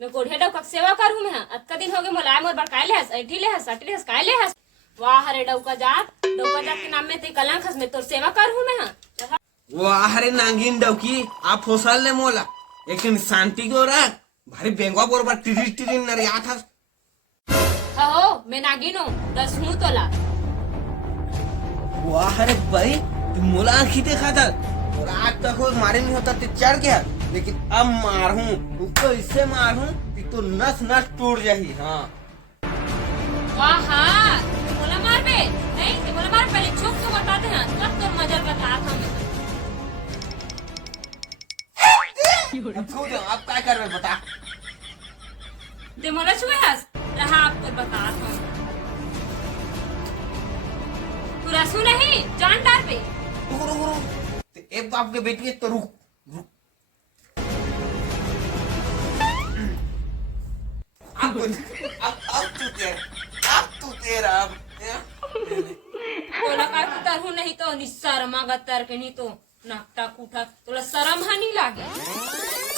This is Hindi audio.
मैं कोढ़िया डौका सेवा करूँ मैं अतका दिन हो गए मोलाय मोर बड़काय ले हस ऐठी ले हस अटली हस काय ले हस वाह हरे डौका जात के नाम में ते कलंक हस मैं तोर सेवा करूँ मैं वाह रे नागिन डौकी आप होसल ले मोला लेकिन शांति को रख भारी बेंगवा बोरबा टिरी टिरी नरिया था हो मैं नागिनो दस हूँ तोला वाह रे भाई तू मोला आँखी देखा था और आज तक वो मारे नहीं होता ते चढ़ गया लेकिन अब मारूं उसको इससे मारूं कि तो नस नस टूट जाही हाँ वाह बोला मार बे नहीं ते बोला मार पहले छुप के बताते हैं तब तो मजा बता था मैं अब आप क्या कर रहे बता दे मोला छुए हस रहा आप तो बता था पूरा सुन नहीं जान डार पे रुक रुक रुक एक बाप के बेटी है तो रुक रुक अब तू तेरा तोला का तरहू नहीं तो निस्सार मागा तर के नहीं तो नाकटा कूठा तोला शरम हानि लागे